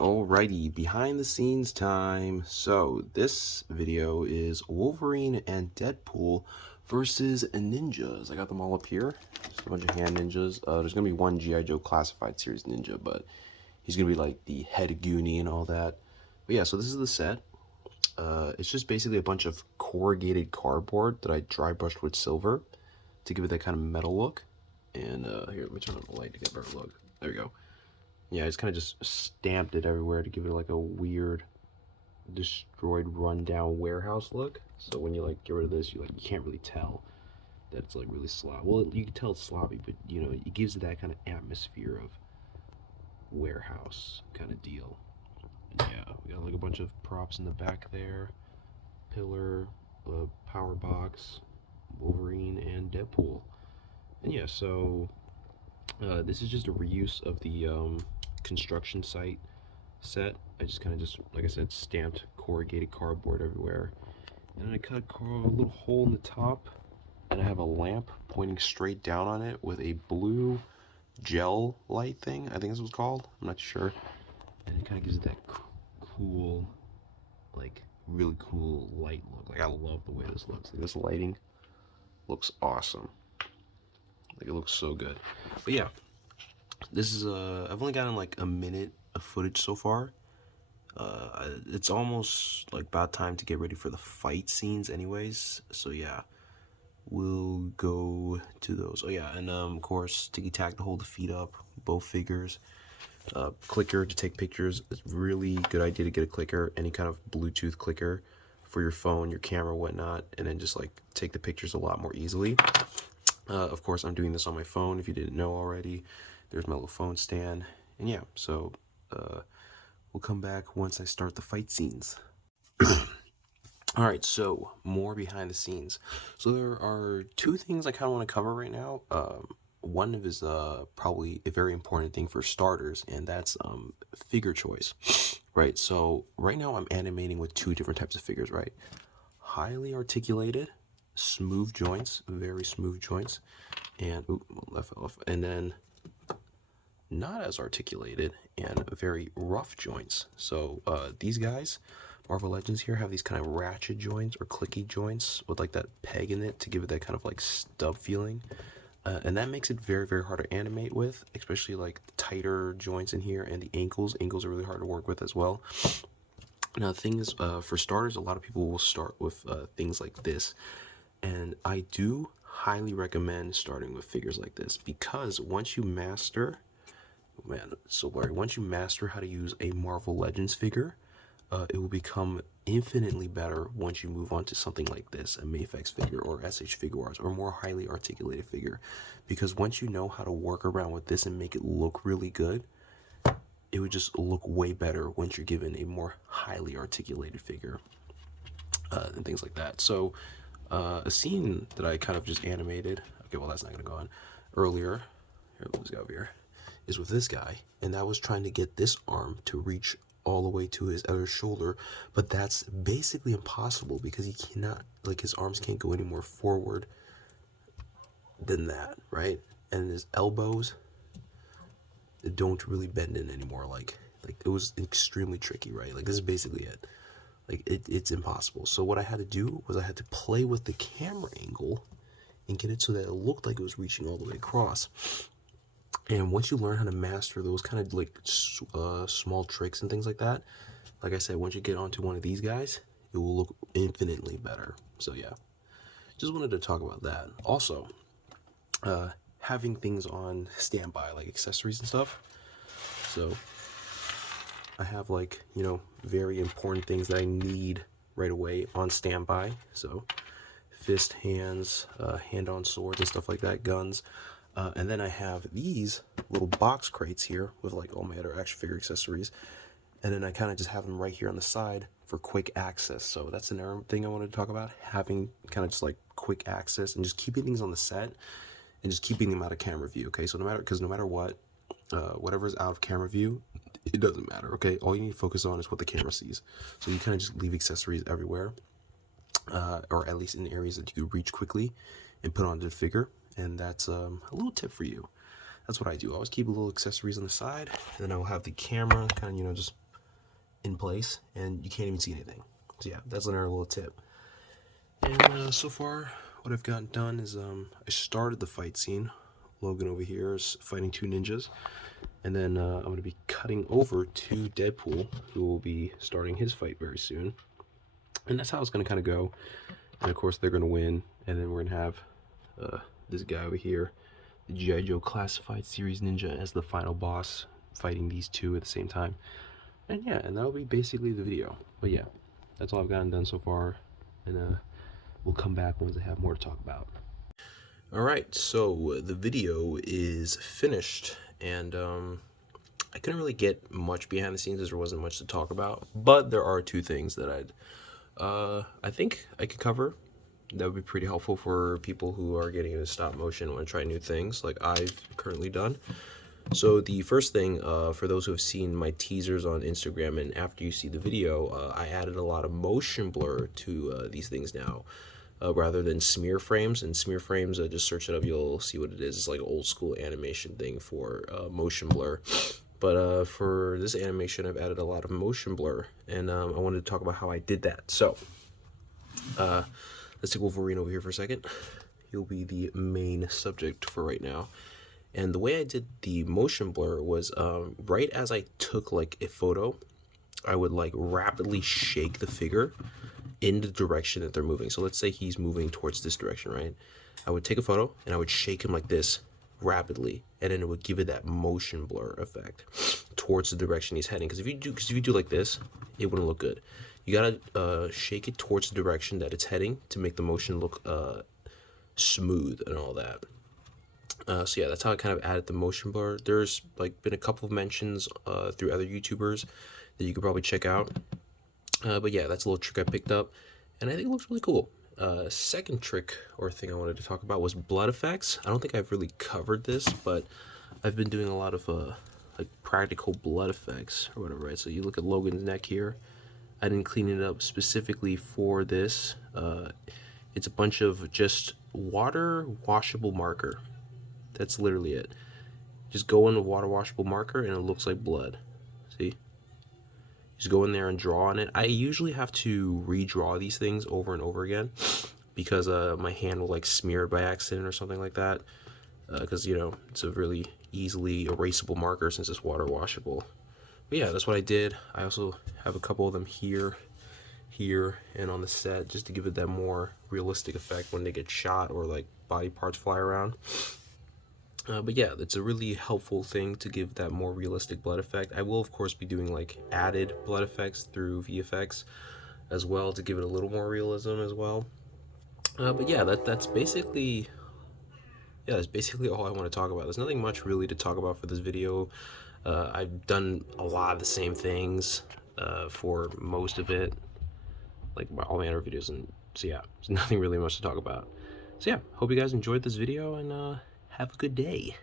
Alrighty, behind the scenes time. So this video is Wolverine and Deadpool versus ninjas. I got them all up here. Just a bunch of hand ninjas. There's gonna be one G.I. Joe Classified Series ninja, but he's gonna be like the head Goonie and all that. But yeah, so this is the set. It's just basically a bunch of corrugated cardboard that I dry brushed with silver to give it that kind of metal look. And here, let me turn on the light to get a better look. There we go. Yeah, I just kind of just stamped it everywhere to give it like a weird, destroyed, rundown warehouse look. So when you like get rid of this, you can't really tell that it's like really sloppy. Well, you can tell it's sloppy, but you know it gives it that kind of atmosphere of warehouse kind of deal. And yeah, we got like a bunch of props in the back there, pillar, power box, Wolverine, and Deadpool. And yeah, so this is just a reuse of the construction site set. I just kind of like I said, stamped corrugated cardboard everywhere. And then I cut a little hole in the top, and I have a lamp pointing straight down on it with a blue gel light thing. I think that's what it's called. I'm not sure. And it kind of gives it that cool, like really cool light look. Like I love the way this looks. Like this lighting looks awesome. Like it looks so good. But yeah, this is I've only gotten like a minute of footage so far. It's almost like about time to get ready for the fight scenes anyways, so yeah, we'll go to those. Oh yeah, and of course ticky tack to hold the feet up, both figures, clicker to take pictures. It's really good idea to get a clicker, any kind of Bluetooth clicker for your phone, your camera, whatnot, and then just like take the pictures a lot more easily. Of course I'm doing this on my phone if you didn't know already. There's my little phone stand, and yeah, so we'll come back once I start the fight scenes. Alright, so more behind the scenes. So there are two things I kind of want to cover right now. One of is probably a very important thing for starters, and that's figure choice. Right, so right now I'm animating with two different types of figures, right? Highly articulated, smooth joints, very smooth joints, and left off, and then not as articulated and very rough joints. So these guys, Marvel Legends here, have these kind of ratchet joints or clicky joints with like that peg in it to give it that kind of like stub feeling. And that makes it very, very hard to animate with, especially like the tighter joints in here, and the ankles. Ankles are really hard to work with as well. Now the thing is, for starters, a lot of people will start with things like this. And I do highly recommend starting with figures like this, because once you master, man, it's so blurry. Once you master how to use a Marvel Legends figure, it will become infinitely better once you move on to something like this, a Mafex figure or SH Figuarts or more highly articulated figure. Because once you know how to work around with this and make it look really good, it would just look way better once you're given a more highly articulated figure and things like that. So a scene that I kind of just animated, okay, well that's not gonna go on, earlier, here, let's go over here, is with this guy, and that was trying to get this arm to reach all the way to his other shoulder, but that's basically impossible because he cannot, like his arms can't go any more forward than that, right? And his elbows don't really bend in anymore. Like it was extremely tricky, right? Like this is basically it. Like it's impossible. So what I had to do was I had to play with the camera angle and get it so that it looked like it was reaching all the way across. And once you learn how to master those kind of like small tricks and things like that, like I said, once you get onto one of these guys, it will look infinitely better. So yeah, just wanted to talk about that. Also, having things on standby, like accessories and stuff. So I have like, you know, very important things that I need right away on standby. So fist, hands, hand-on swords and stuff like that, guns. And then I have these little box crates here with like all my other action figure accessories. And then I kind of just have them right here on the side for quick access. So that's another thing I wanted to talk about, having kind of just like quick access and just keeping things on the set and just keeping them out of camera view, okay? So no matter what, whatever's out of camera view, it doesn't matter, okay? All you need to focus on is what the camera sees. So you kind of just leave accessories everywhere, or at least in areas that you could reach quickly and put onto the figure. And that's a little tip for you. That's what I do. I always keep a little accessories on the side, and then I'll have the camera kind of, you know, just in place, and you can't even see anything. So yeah, that's another little tip. And so far, what I've gotten done is I started the fight scene. Logan over here is fighting two ninjas, and then I'm going to be cutting over to Deadpool, who will be starting his fight very soon. And that's how it's going to kind of go. And of course, they're going to win, and then we're going to have this guy over here, the G.I. Joe Classified Series Ninja, as the final boss, fighting these two at the same time. And yeah, and that'll be basically the video. But yeah, that's all I've gotten done so far, and we'll come back once I have more to talk about. Alright, so the video is finished, and I couldn't really get much behind the scenes as there wasn't much to talk about, but there are two things that I think I could cover. That would be pretty helpful for people who are getting into stop motion and want to try new things like I've currently done. So the first thing, for those who have seen my teasers on Instagram, and after you see the video, I added a lot of motion blur to these things now, rather than smear frames. And smear frames, just search it up, you'll see what it is. It's like an old school animation thing for motion blur. But for this animation, I've added a lot of motion blur, and I wanted to talk about how I did that. So let's take Wolverine over here for a second. He'll be the main subject for right now. And the way I did the motion blur was right as I took like a photo, I would like rapidly shake the figure in the direction that they're moving. So let's say he's moving towards this direction, right? I would take a photo and I would shake him like this rapidly, and then it would give it that motion blur effect towards the direction he's heading. Because if you do like this, it wouldn't look good. You gotta shake it towards the direction that it's heading to make the motion look smooth and all that. So yeah, that's how I kind of added the motion blur. There's like been a couple of mentions through other YouTubers that you could probably check out. But yeah, that's a little trick I picked up, and I think it looks really cool. Second trick or thing I wanted to talk about was blood effects. I don't think I've really covered this, but I've been doing a lot of like practical blood effects or whatever, right? So you look at Logan's neck here. I didn't clean it up specifically for this. It's a bunch of just water washable marker. That's literally it. Just go in with water washable marker and it looks like blood. See? Just go in there and draw on it. I usually have to redraw these things over and over again because my hand will like smear it by accident or something like that. Because, you know, it's a really easily erasable marker since it's water washable. But yeah, that's what I did. I also have a couple of them here, and on the set just to give it that more realistic effect when they get shot or like body parts fly around. But yeah, it's a really helpful thing to give that more realistic blood effect. I will, of course, be doing like added blood effects through VFX as well to give it a little more realism as well. But yeah, that's basically all I want to talk about. There's nothing much really to talk about for this video. I've done a lot of the same things for most of it, like all my other videos, and so yeah, there's nothing really much to talk about. So yeah, hope you guys enjoyed this video, and have a good day.